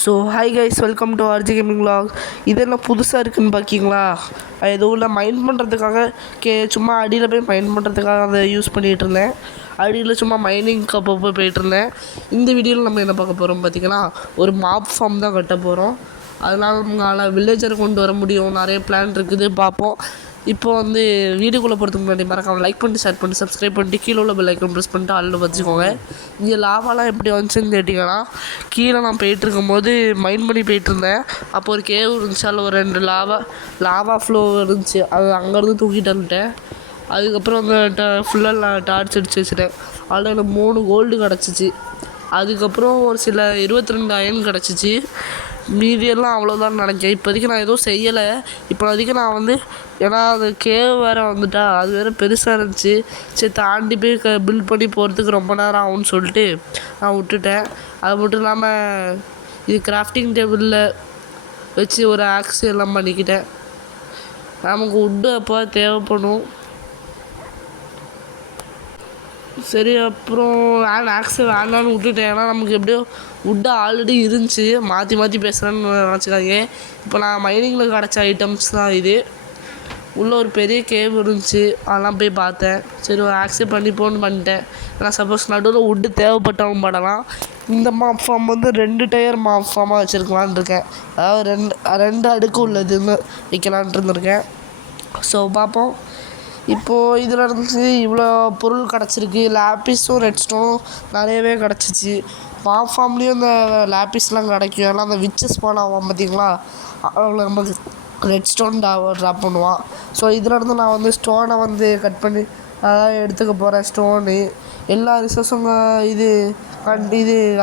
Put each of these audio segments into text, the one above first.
So hi guys, welcome to RG gaming vlog. இது என்ன புதுசாக இருக்குதுன்னு பார்க்கிங்களா? எதுவும் இல்லை, மைண்ட் பண்ணுறதுக்காக சும்மா அடியில் போய் மைண்ட் பண்ணுறதுக்காக அதை யூஸ் பண்ணிகிட்டு இருந்தேன். அடியில் சும்மா மைனிங்க்கு அப்பப்போ போயிட்டுருந்தேன். இந்த வீடியோவில் நம்ம என்ன பார்க்க போகிறோம் பார்த்திங்கன்னா, ஒரு மாப் ஃபார்ம் தான் கட்ட போகிறோம். அதனால் நம்மளால் வில்லேஜரை கொண்டு வர முடியும். நிறைய பிளான் இருக்குது, பார்ப்போம். இப்போ வந்து வீடியோக்குள்ளே போகிறதுக்கு முன்னாடி மறக்காமல் லைக் பண்ணிட்டு, ஷேர் பண்ணிட்டு, சப்ஸ்கிரைப் பண்ணிட்டு, கீழே உள்ள பெல் ஐக்கன் ப்ரெஸ் பண்ணிட்டு ஆளில் வச்சுக்கோங்க. இங்கே லாவாலாம் எப்படி வந்துச்சுன்னு கேட்டிங்கன்னா, கீழே நான் போயிட்டுருக்கும்போது மைண்ட் பண்ணி போயிட்டுருந்தேன். அப்போ ஒரு கேவ் இருந்துச்சு, அதில் ஒரு 2 லாவா ஃப்ளோ இருந்துச்சு. அது அங்கேருந்து தூக்கிட்டு வந்துட்டேன். அதுக்கப்புறம் அந்த ஃபுல்லாக டார்ச் அடிச்சு வச்சுட்டேன். அதில் எனக்கு 3 கோல்டு கிடச்சிச்சு. அதுக்கப்புறம் ஒரு சில 22 அயன் கிடச்சிச்சு. மீதியெல்லாம் அவ்வளோதான் நினைக்கிறேன். இப்போதைக்கு நான் எதுவும் செய்யலை. இப்போதைக்கு நான் வந்து ஏன்னா அது கேவ் வேறு வந்துட்டா, அது வேறு பெருசாக இருந்துச்சு. சரி, தாண்டி போய் பில்ட் பண்ணி போகிறதுக்கு ரொம்ப நேரம் ஆகும்னு சொல்லிட்டு நான் விட்டுட்டேன். அது மட்டும் இல்லாமல் இது கிராஃப்டிங் டேபிளில் வச்சு ஒரு ஆக்ஸ் எல்லாம் பண்ணிக்கிட்டேன். நமக்கு வுட்டு அப்போ தேவைப்படும். சரி, அப்புறம் ஆக்ஸை வேண்டான்னு விட்டுட்டேன். ஏன்னா நமக்கு எப்படியோ வுட்டு ஆல்ரெடி இருந்துச்சு. மாற்றி பேசுகிறேன்னு நினச்சிக்காதீங்க. இப்போ நான் மைனிங்கில் கிடச்ச ஐட்டம்ஸ் தான் இது. உள்ளே ஒரு பெரிய கேவ் இருந்துச்சு, அதெல்லாம் போய் பார்த்தேன். சரி, ஒரு ஆக்செப்ட் பண்ணிட்டேன். ஏன்னா சப்போஸ் நடுவில் வுட்டு தேவைப்பட்டவங்க படலாம். இந்த மாப் ஃபார்ம் வந்து 2 டயர் மாப் ஃபார்மாக வச்சுருக்கலான் இருக்கேன். அதாவது 2 அடுக்கு உள்ளதுன்னு வைக்கலான் இருந்திருக்கேன். ஸோ பார்ப்போம். இப்போது இதில் இருந்து இவ்வளோ பொருள் கிடச்சிருக்கு. லேப்பிஸும் ரெட் ஸ்டோனும் நிறையவே கிடச்சிச்சு. மாப் ஃபார்ம்லேயும் இந்த லேப்பிஸ்லாம் கிடைக்கும். ஏன்னா அந்த விச்சஸ் போனாவான் பார்த்திங்களா, அவ்வளோ நமக்கு ரெட் ஸ்டோன் ட்ராப் பண்ணுவான். ஸோ இதிலேருந்து நான் வந்து ஸ்டோனை வந்து கட் பண்ணி அதான் எடுத்துக்க போகிறேன். ஸ்டோனு எல்லா ரிசோர்ஸும் இது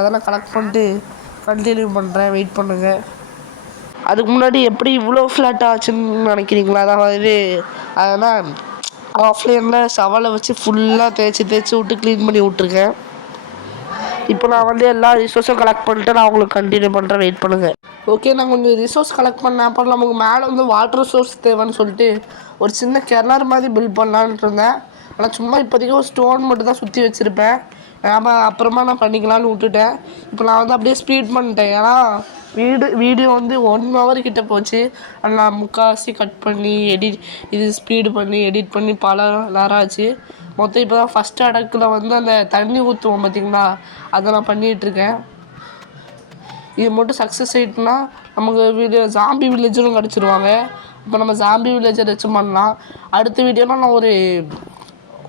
அதெல்லாம் கலெக்ட் பண்ணிட்டு கண்டினியூ பண்ணுறேன். வெயிட் பண்ணுங்கள். அதுக்கு முன்னாடி எப்படி இவ்வளோ ஃப்ளாட் ஆச்சுன்னு நினைக்கிறீங்களா? அதாவது அதனால் ஆஃப்லைனில் சவாலை வச்சு ஃபுல்லாக தேய்ச்சி விட்டு க்ளீன் பண்ணி விட்ருக்கேன். இப்போ நான் வந்து எல்லா ரிசோர்ஸும் கலெக்ட் பண்ணிட்டு நான் உங்களுக்கு கண்டினியூ பண்ணுறேன். வெயிட் பண்ணுங்கள். ஓகே, நான் கொஞ்சம் ரிசோர்ஸ் கலெக்ட் பண்ணேன். அப்புறம் நமக்கு மேலே வந்து வாட்டர் சோர்ஸ் தேவைன்னு சொல்லிட்டு ஒரு சின்ன கிணறு மாதிரி பில்ட் பண்ணலான்ட்டு இருந்தேன். ஆனால் சும்மா இப்போதைக்கு ஒரு ஸ்டோன் மட்டும் தான் சுற்றி வச்சுருப்பேன். அப்புறமா நான் பண்ணிக்கலான்னு விட்டுட்டேன். இப்போ நான் வந்து அப்படியே ஸ்பீட் பண்ணிட்டேன். ஏன்னா வீடியோ வந்து 1 hour கிட்டே போச்சு. நான் முக்கால்வாசி கட் பண்ணி ஸ்பீடு பண்ணி எடிட் பண்ணி பல நேரம் ஆச்சு. மொத்தம் இப்போ தான் ஃபஸ்ட்டு அடுக்கில் வந்து அந்த தண்ணி ஊற்றுவோம் பார்த்திங்களா, அதை நான் பண்ணிகிட்ருக்கேன். இது மட்டும் சக்ஸஸ் ஆகிட்டுனா நமக்கு ஜாம்பி வில்லேஜரும் கிடச்சிருவாங்க. இப்போ நம்ம ஜாம்பி வில்லேஜர் வச்சு பண்ணலாம். அடுத்த வீடியோவில் நான்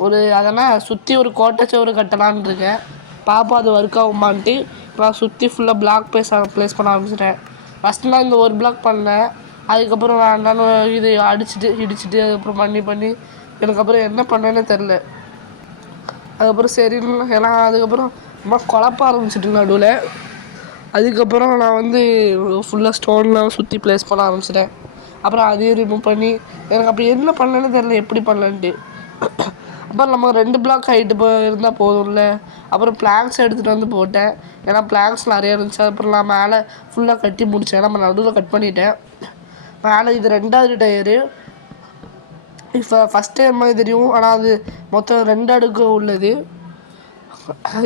ஒரு அதனால் சுற்றி ஒரு கோட்டைச்சவரு கட்டலான்னு இருக்கேன். பாப்பா அது ஒர்க் ஆகுமான்ட்டு நான் சுற்றி ஃபுல்லாக பிளாக் ப்ளேஸ் பண்ண ஆரம்பிச்சிட்டேன். ஃபஸ்ட்டு நான் இந்த ஒரு பிளாக் பண்ணேன். அதுக்கப்புறம் வேண்டான்னு இது இடிச்சிட்டு அதுக்கப்புறம் பண்ணி எனக்கு அப்புறம் என்ன பண்ணேன்னு தெரில. அதுக்கப்புறம் சரின்னு எல்லாம் அதுக்கப்புறம் ரொம்ப குழப்ப ஆரம்பிச்சிட்டு நடுவில். அதுக்கப்புறம் நான் வந்து ஃபுல்லாக ஸ்டோன்லாம் சுற்றி ப்ளேஸ் பண்ண ஆரம்பிச்சிட்டேன். அப்புறம் அதையும் ரிமூவ் பண்ணி எனக்கு அப்படி என்ன பண்ணலன்னு தெரில, எப்படி பண்ணலன்ட்டு. அப்புறம் நம்ம 2 பிளாக் ஹைட்டு இருந்தால் போதும்ல. அப்புறம் பிளாங்க்ஸ் எடுத்துகிட்டு வந்து போட்டேன். ஏன்னா பிளாங்க்ஸ் நிறைய இருந்துச்சு. அப்புறம் நான் மேலே ஃபுல்லாக கட்டி முடித்தேன். நம்ம நடுவில் கட் பண்ணிட்டேன். மேலே இது 2வது டயரு. இப்போ ஃபஸ்ட் டைம் மாதிரி தெரியும், ஆனால் அது மொத்தம் 2 அடுக்கு உள்ளது.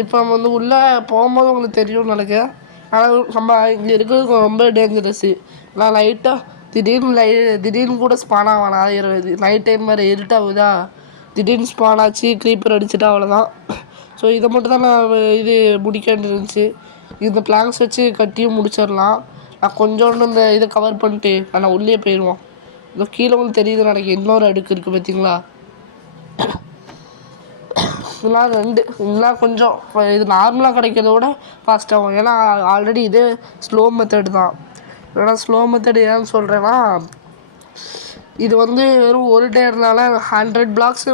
இப்போ நம்ம வந்து உள்ளே போகும்போது உங்களுக்கு தெரியும்னு நினைக்கிறேன். ஆனால் நம்ம இங்கே இருக்கிறது ரொம்ப டேஞ்சரஸ்ஸு. நான் லைட்டாக திடீர்னு கூட ஸ்பான் ஆகலாம். நைட் டைம் வேறு இருட்டாகுதா, திடீர்னு ஸ்பான் ஆச்சு, க்ரீப்பர் அடிச்சுட்டா அவ்வளோதான். ஸோ இதை மட்டும் தான் நான் முடிக்க வேண்டியிருந்துச்சு. இந்த பிளாங்க்ஸ் வச்சு கட்டியும் முடிச்சிடலாம். நான் கொஞ்சோண்டு இந்த இதை கவர் பண்ணிட்டு நான் உள்ளே போயிடுவோம். இந்த கீழே உங்களுக்கு தெரியுது நினைக்கிறேன், இன்னொரு அடுக்கு இருக்குது பார்த்தீங்களா. இதெல்லாம் கொஞ்சம் இது நார்மலாக கிடைக்கிறத விட ஃபாஸ்ட்டாகும். ஏன்னா ஆல்ரெடி இதே ஸ்லோ மெத்தட் தான். ஏன்னா ஸ்லோ மெத்தட் ஏன்னு சொல்கிறேன்னா, இது வந்து வெறும் ஒரு டயர்னால 100 பிளாக்ஸு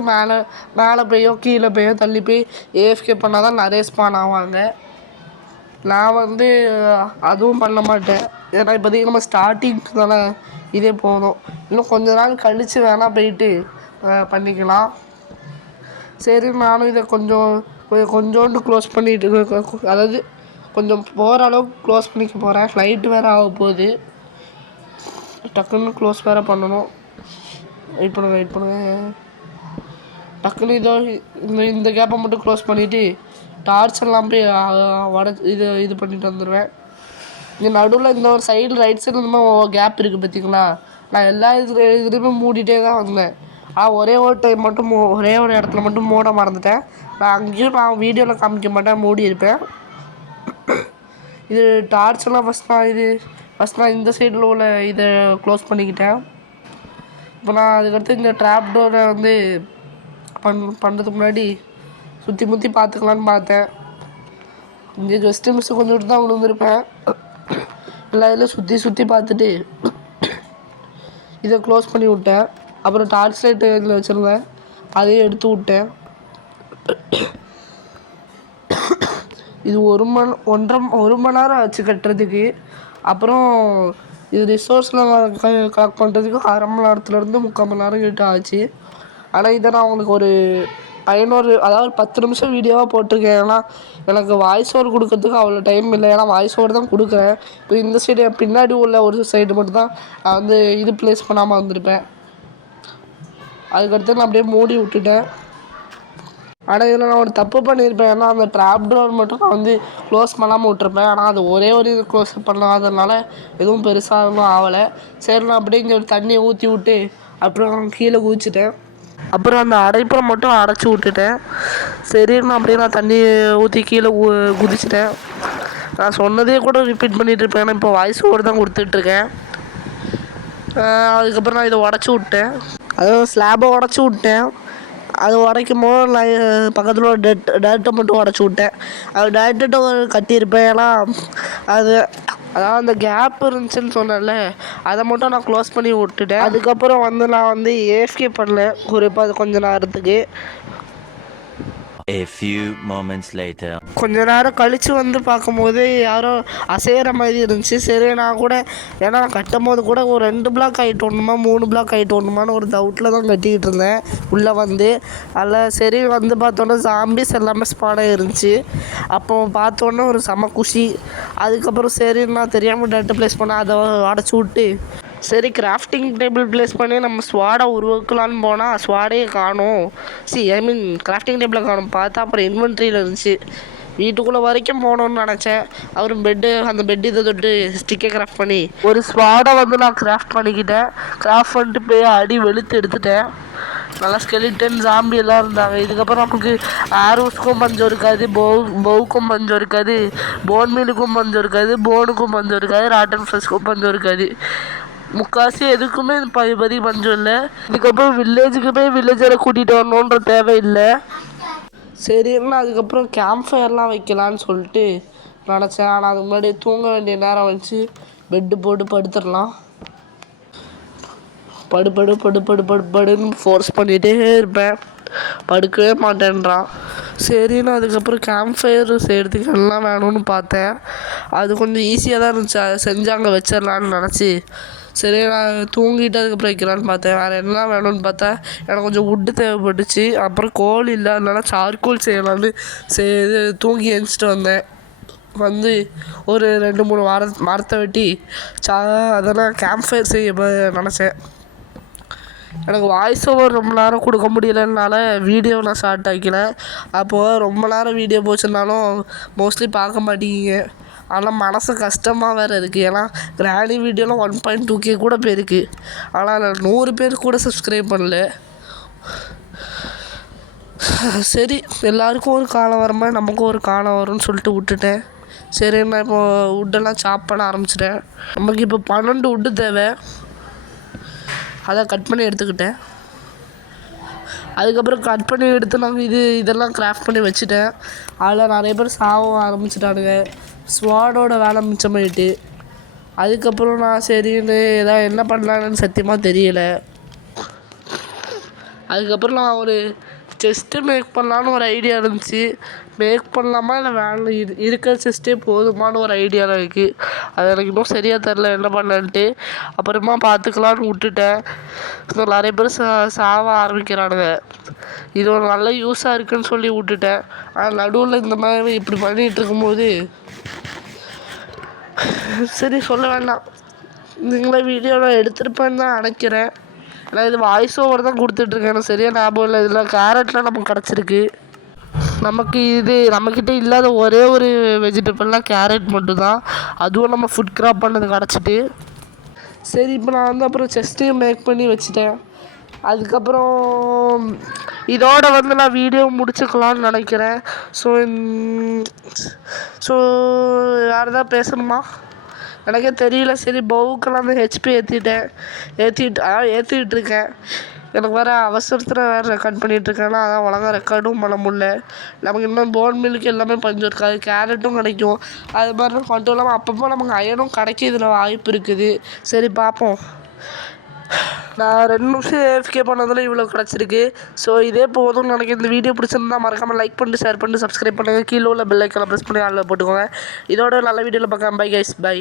மேலே போயோ கீழே போயோ தள்ளி போய் ஏஎஃப்கே பண்ணால் தான் நிறைய ஸ்பான் ஆவாங்க. நான் வந்து அதுவும் பண்ண மாட்டேன். ஏன்னா இப்போதைக்கு நம்ம ஸ்டார்டிங்க்கு தானே இதே போதும். இன்னும் கொஞ்ச நாள் கழித்து வேணால் போயிட்டு பண்ணிக்கலாம். சரி, நானும் இதை கொஞ்சோண்டு க்ளோஸ் பண்ணிட்டு, அதாவது கொஞ்சம் போகிற அளவுக்கு க்ளோஸ் பண்ணிக்க போகிறேன். ஃப்ளைட்டு வேறு ஆக போகுது. டக்குன்னு க்ளோஸ் வேறு பண்ணணும். வெயிட் பண்ணுங்க. டக்குன்னு இந்த கேப்பை மட்டும் க்ளோஸ் பண்ணிவிட்டு டார்ச் எல்லாம் போய் இது பண்ணிட்டு வந்துடுவேன். இங்கே நடுவில் இந்த ஒரு சைடு ரைட் சைடு இந்த கேப் இருக்குது பார்த்தீங்களா, நான் எல்லா இதுலேயுமே மூடிட்டே தான் வந்தேன். ஒரே ஒரு டைம் மட்டும் ஒரே ஒரு இடத்துல மட்டும் மூட மறந்துட்டேன். நான் அங்கேயும் நான் வீடியோவில் காமிக்க மாட்டேன், மூடி இருப்பேன். இது டார்ச்செல்லாம் ஃபஸ்ட் நான் இந்த சைடில் உள்ள இதை க்ளோஸ் பண்ணிக்கிட்டேன். இப்போ நான் அதுக்கடுத்து இந்த ட்ராப் டோரை வந்து பண்ணுறதுக்கு முன்னாடி சுற்றி பார்த்துக்கலான்னு பார்த்தேன். இங்கே ஜஸ்ட்டு மிஸ்ஸு கொஞ்சம் தான் விழுந்திருப்பேன். எல்லா இதில் சுற்றி பார்த்துட்டு இதை க்ளோஸ் பண்ணி விட்டேன். அப்புறம் டார்ச் லைட்டு இதில் வச்சுருந்தேன், அதையும் எடுத்து விட்டேன். இது ஒரு மணி நேரம் ஆச்சு கட்டுறதுக்கு. அப்புறம் இது ரிசோர்ஸில் கலெக்ட் பண்ணுறதுக்கு 1/2 மணி நேரத்துலேருந்து 3/4 மணி நேரம் கிட்ட ஆச்சு. ஆனால் இதை நான் உங்களுக்கு ஒரு 10 நிமிஷம் வீடியோவாக போட்டிருக்கேன். ஏன்னா எனக்கு வாய்ஸ் ஓவர் கொடுக்கறதுக்கு அவ்வளோ டைம் இல்லை. ஏன்னா வாய்ஸ் ஓவர் தான் கொடுக்குறேன். இப்போ இந்த சைடு பின்னாடி உள்ள ஒரு சைடு மட்டும் தான் நான் வந்து இது ப்ளேஸ் பண்ணாமல் வந்திருப்பேன். அதுக்கடுத்து நான் அப்படியே மூடி விட்டுட்டேன். ஆனால் இதில் நான் ஒரு தப்பு பண்ணியிருப்பேன். ஏன்னா அந்த ட்ராப் டோர் மட்டும் நான் வந்து க்ளோஸ் பண்ணாமல் விட்டுருப்பேன். ஆனால் அது ஒரே ஒரு இது க்ளோஸ் பண்ணாததுனால எதுவும் பெருசாக ஆகலை. சரி, நான் அப்படியே இங்கே ஒரு தண்ணியை ஊற்றி விட்டு அப்புறம் கீழே குதிச்சிட்டேன். அப்புறம் அந்த அடைப்பை மட்டும் அடைச்சி விட்டுட்டேன். சரின்னு அப்படியே நான் தண்ணி ஊற்றி கீழே குதிச்சிட்டேன். நான் சொன்னதே கூட ரிப்பீட் பண்ணிகிட்டு இருப்பேன். ஏன்னா இப்போ வாய்ஸ் ஓவர் தான் கொடுத்துட்ருக்கேன். அதுக்கப்புறம் நான் இதை உடச்சி விட்டேன். அதாவது ஸ்லாபை உடச்சி விட்டேன். அது உடைக்கும் போது நான் பக்கத்தில் ஒரு டேரக்டை மட்டும் உடச்சி விட்டேன். அது டேரக்டை கட்டியிருப்பேன். ஏன்னா அதாவது அந்த கேப் இருந்துச்சுன்னு சொன்னேன்ல, அதை மட்டும் நான் க்ளோஸ் பண்ணி விட்டுட்டேன். அதுக்கப்புறம் வந்து நான் வந்து ஏஎஃப்கே பண்ணேன் குறிப்பாக கொஞ்ச நேரத்துக்கு. A few moments later. கொஞ்ச நேரம் கழித்து வந்து பார்க்கும்போது யாரோ அசைகிற மாதிரி இருந்துச்சு. சரி, நான் கூட ஏன்னா கட்டும் போது கூட ஒரு 2 பிளாக் ஆகிட்டு வரணுமா 3 பிளாக் ஆகிட்டு வரணுமான்னு ஒரு டவுட்டில் தான் கட்டிக்கிட்டு இருந்தேன் உள்ளே வந்து. அதில் சரி வந்து பார்த்தோன்னே ஜாம்பிஸ் எல்லாமே ஸ்பாடாக இருந்துச்சு. அப்போ பார்த்தோன்னே ஒரு செம குஷி. அதுக்கப்புறம் சரி நான் தெரியாமல் டேட்டா ப்ளேஸ் பண்ணேன். அதை அடைச்சி விட்டு சரி கிராஃப்டிங் டேபிள் ப்ளேஸ் பண்ணி நம்ம ஸ்வாடை உருவாக்கலான்னு போனால் ஸ்வாடையே காணும். கிராஃப்டிங் டேபிளை காணும். பார்த்தா அப்புறம் இன்வென்ட்ரியில் இருந்துச்சு. வீட்டுக்குள்ளே வரைக்கும் போகணுன்னு நினச்சேன். அப்புறம் அந்த பெட்டு இதை தொட்டு ஸ்டிக்கை கிராஃப்ட் பண்ணி ஒரு ஸ்வாடை வந்து நான் கிராஃப்ட் பண்ணிக்கிட்டேன். கிராஃப்ட் பண்ணிட்டு போய் அடி வெளுத்து எடுத்துட்டேன். நல்லா ஸ்கெலிட்டன் ஜாம்பி எல்லாம் இருந்தாங்க. இதுக்கப்புறம் நமக்கு ஆரோஸ்க்கும் பஞ்சம் இருக்காது, பவுக்கும் பஞ்சம் இருக்காது, போன் மீலுக்கும் பஞ்சம் இருக்காது, போனுக்கும் பஞ்சம் இருக்காது, ராட்டன் ஃப்ரெஷ்க்கும் பஞ்சம் இருக்காது. முக்காசி எதுக்குமே பதி பஞ்சம் இல்லை. இதுக்கப்புறம் வில்லேஜுக்கு போய் வில்லேஜரை கூட்டிகிட்டு வரணுன்ற தேவையில்லை. சரின்னா அதுக்கப்புறம் கேம்ப் ஃபயர்லாம் வைக்கலான்னு சொல்லிட்டு நினச்சேன். ஆனால் அதுக்கு முன்னாடி தூங்க வேண்டிய நேரம் வச்சு பெட்டு போட்டு படுத்துடலாம். படுன்னு ஃபோர்ஸ் பண்ணிகிட்டே இருப்பேன். படுக்கவே மாட்டேன்றான். சரின்னு அதுக்கப்புறம் கேம்ப் ஃபயர் செய்கிறதுக்கு எல்லாம் வேணும்னு பார்த்தேன். அது கொஞ்சம் ஈஸியாக தான் இருந்துச்சு. அதை செஞ்சு அங்கே வச்சிடலான்னு நினச்சி சரி நான் தூங்கிட்டு அதுக்கப்புறம் வைக்கலான்னு பார்த்தேன். வேறு என்னலாம் வேணும்னு பார்த்தா எனக்கு கொஞ்சம் வுட்டு தேவைப்பட்டுச்சு. அப்புறம் கோல் இல்லை, அதனால சார்கோல் செய்யலான்னு தூங்கி எழுந்திரிச்சிட்டு வந்தேன். வந்து ஒரு 2-3 மரத்தை வெட்டி அதெல்லாம் கேம்ப் ஃபயர் செய்ய நினச்சேன். எனக்கு வாய்ஸ் ஓவர் ரொம்ப நேரம் கொடுக்க முடியலனால வீடியோ நான் ஷார்ட் ஆக்கிக்கல. அப்போது ரொம்ப நேரம் வீடியோ போச்சுருந்தாலும் மோஸ்ட்லி பார்க்க மாட்டேங்கிங்க. ஆனால் மனசு கஷ்டமாக வேறு இருக்குது. ஏன்னா கிராணி வீடியோலாம் 1.2K கூட போயிருக்கு. ஆனால் 100 பேர் கூட சப்ஸ்கிரைப் பண்ணல. சரி, எல்லாருக்கும் ஒரு காலம் வர மாதிரி நமக்கும் ஒரு காலம் வரும்னு சொல்லிட்டு விட்டுட்டேன். சரி, நான் இப்போது வுட்டெல்லாம் சாப் பண்ண ஆரம்பிச்சிட்டேன். நமக்கு இப்போ 12 வுட்டு தேவை. அதை கட் பண்ணி எடுத்துக்கிட்டேன். அதுக்கப்புறம் கட் பண்ணி எடுத்து நாங்கள் இதெல்லாம் கிராஃப்ட் பண்ணி வச்சுட்டேன். அதில் நிறைய பேர் சாவும் ஆரம்பிச்சிட்டானுங்க. ஸ்வாடோட வேலை மிச்சமாயிட்டு. அதுக்கப்புறம் நான் சரின்னு என்ன பண்ணலான்னு சத்தியமாக தெரியலை. அதுக்கப்புறம் நான் ஒரு செஸ்ட்டு மேக் பண்ணலான்னு ஒரு ஐடியா இருந்துச்சு. மேக் பண்ணலாமா இல்லை வேலை இருக்கிற செஸ்ட்டே போதுமானு ஒரு ஐடியாவில் இருக்குது. அது எனக்கு இன்னும் சரியாக தெரில என்ன பண்ணலான்ட்டு. அப்புறமா பார்த்துக்கலான்னு விட்டுட்டேன். நிறைய பேர் சாவ ஆரம்பிக்கிறானுங்க. இது ஒரு நல்ல யூஸாக இருக்குதுன்னு சொல்லி விட்டுட்டேன். ஆனால் நடுவில் இந்த மாதிரி இப்படி பண்ணிகிட்டு இருக்கும்போது சரி சொல்ல வேண்டாம். நீங்களே வீடியோ நான் எடுத்துருப்பேன்னு தான் நினைக்கிறேன். நான் இது வாய்ஸ் ஓவர் தான் கொடுத்துட்ருக்கேன். எனக்கு சரியாக ஞாபகம் இல்லை. இதில் கேரட்லாம் நமக்கு கிடச்சிருக்கு. நம்மக்கிட்ட இல்லாத ஒரே ஒரு வெஜிடபிள்னால் கேரட் மட்டும்தான். அதுவும் நம்ம ஃபுட் கிராப் பண்ணது கிடச்சிட்டு. சரி இப்போ நான் வந்து அப்புறம் செஸ்ட்டையும் மேக் பண்ணி வச்சுட்டேன். அதுக்கப்புறம் இதோட வந்து நான் வீடியோ முடிச்சுக்கலான்னு நினைக்கிறேன். ஸோ யார் தான் பேசணுமா எனக்கே தெரியல. சரி பவுக்கெல்லாம் வந்து ஹெச்பி ஏற்றிட்டு இருக்கேன். எனக்கு வேறு அவசரத்தில் வேறு ரெக்கார்ட் பண்ணிகிட்ருக்கேன்னா அதான் ஒழுங்காக ரெக்கார்டும் பண்ண முடியல. நமக்கு இன்னும் போன் மில்லுக்கு எல்லாமே பஞ்சம் இருக்காது, கேரட்டும் கிடைக்கும். அது மாதிரி மட்டும் இல்லாமல் அப்பப்போ நமக்கு அயனும் கிடைக்க இதில் வாய்ப்பு இருக்குது. சரி பார்ப்போம். நான் 2 நிமிஷம் ஏஎஃப்கே பண்ணதில் இவ்வளோ கிடச்சிருக்கு. ஸோ இதே போதும் நினைக்கிறேன். இந்த வீடியோ பிடிச்சிருந்தா மறக்காமல் லைக் பண்ணிட்டு ஷேர் பண்ணிட்டு சப்ஸ்கிரைப் பண்ணுங்கள். கீழே உள்ள பெல் ஐக்கானை ப்ரெஸ் பண்ணி ஆளில் போட்டுக்கோங்க. இதோட நல்ல வீடியோவில் பார்க்கலாம். Bye guys, by.